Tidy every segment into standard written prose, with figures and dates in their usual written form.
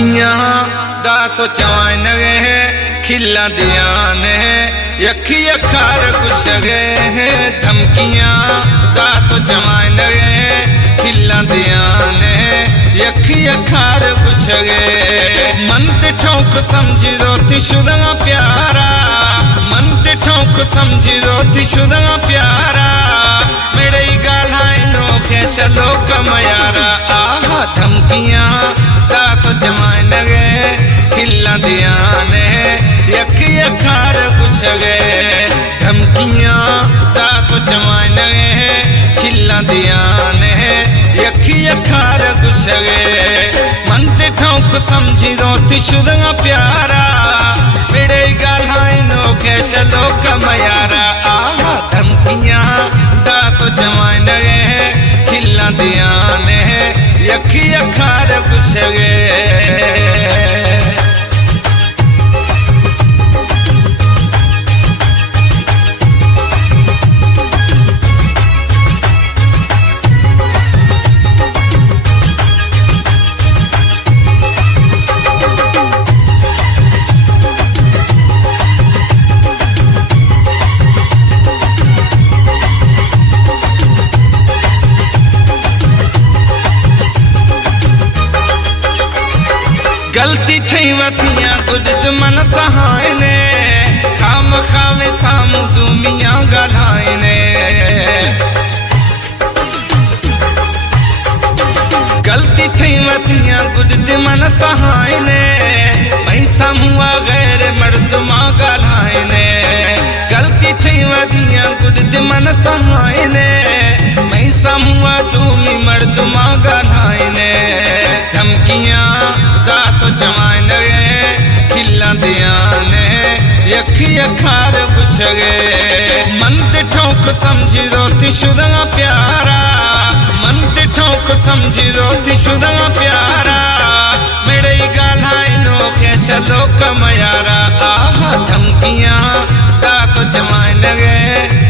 धमकियां दा तो चवान गए खिला दिया ने यखी अखार कुछ गए धमकियां दा तो चवान गए खिला दिया ने यखी अखार कुछ गए मन ते ठोक समझी दो थी शुदा प्यारा मन ते ठोक समझी दो थी शुदा प्यारा मेरे गालाए नो के चलो कमयारा आहा धमकियां दा तो जमान गए खिला दिया ने यखी अखार कुछ गए धमकियां दा तो जमान गए खिला दिया ने यखी अखार कुछ गए मन ते ठोक समझी दो थी शुदा प्यारा मेरे गालाए नो के चलो कमयारा आहा धमकियां दा तो जमान गए खिला दिया ने यखी अखार कुछ गए गलती थी वथियां गुड मन सहाय ने खाम खावे सामू दुमिया गलाए ने गलती थी वथियां गुड मन सहाय ने मैं सामुआ गैर मर्दमा गलाए ने गलती थी वथियां गुड मन सहाय ने मैं सामुआ दुमी मर्दमा गलाए ने धमकियां दा तो जमान गए खिला दिया ने यखी अखार कुछ गए मन ते ठोक समझी दो थी शुदा प्यारा मन ते ठोक समझी दो थी शुदा प्यारा मेरे गालाए नो के चलो कमयारा आहा धमकियां दा तो जमान गए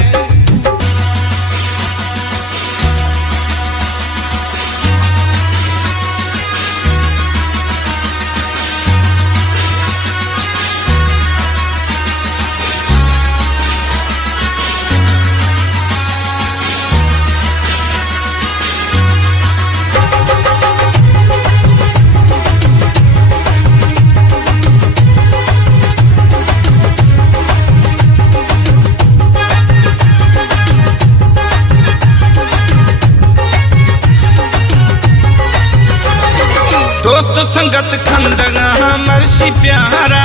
दोस्त संगत खंडगा मर्शी प्यारा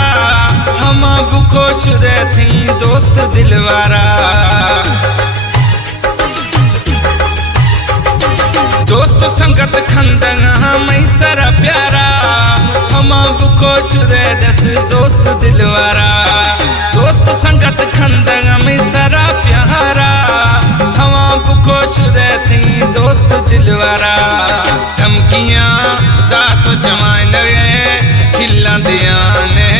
हम बुको शुदे थी दोस्त दिलवारा दोस्त संगत खंडगा मैं सरा प्यारा हम बुको शुदे दस दोस्त दिलवारा दोस्त संगत खंडगा मैं सरा प्यारा हम बुको शुदे थी दोस्त दिलवारा धमकियां दा तो जमान गए खिला दिया ने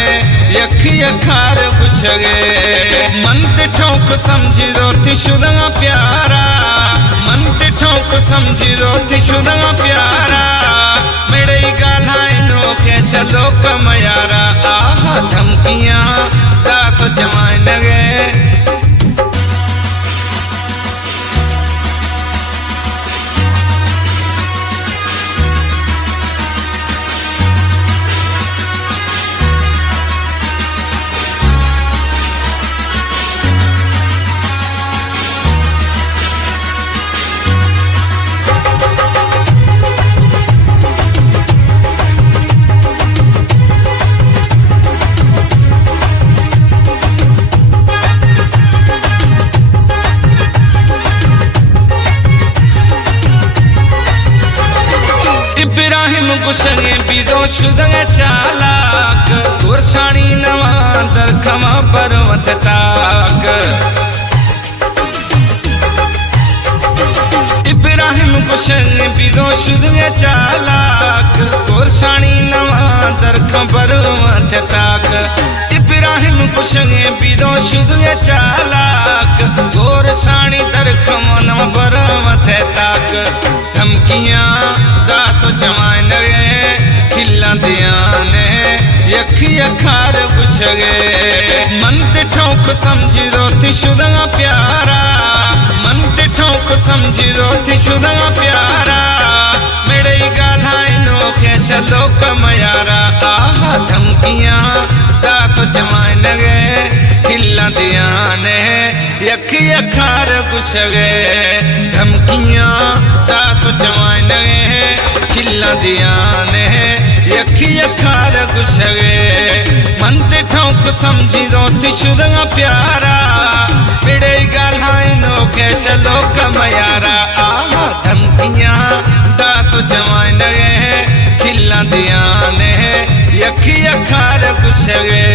यखी अखार कुछ गए मन ते ठोक समझी दो थी शुदा प्यारा मन ते ठोक समझी दो थी शुदा प्यारा मेरे गालाए नो के चलो कमयारा आहा धमकियां दा तो जमान गए इब्राहिम गुशंगे बिदो शुदा चालाक गुरशानी नवा दर खमा पर्वत ताक इब्राहिम गुशंगे बिदो शुदा चालाक गुरशानी नवा दर खमा पर्वत ताक इब्राहिम गुशंगे बिदो शुदा चालाक गुरशानी दर खमा नवा पर्वत ताक धमकियां दा तो जमान गए खिला दियां ने यखी अखार पुछगे मन ते ठोक समझी रोती शुदा प्यारा मन ते ठोक समझी रोती शुदा प्यारा मेरे गाल्हाइनो खेश लोक मयारा आहा धमकियां दात जमाइन गे खिल्ला दियां ने यखी अखार पुछगे धमकियां दात जमाइन गे खिल्ला दियां ने यखी अखार पुछगे मन ते ठोक समझी रोती शुदा प्यारा मेरे गाल्हाइनो खेश लोक मयारा आहा धमकियां दात जमाइन गे खिल्ला दियां ने यखी अखार पुछगे।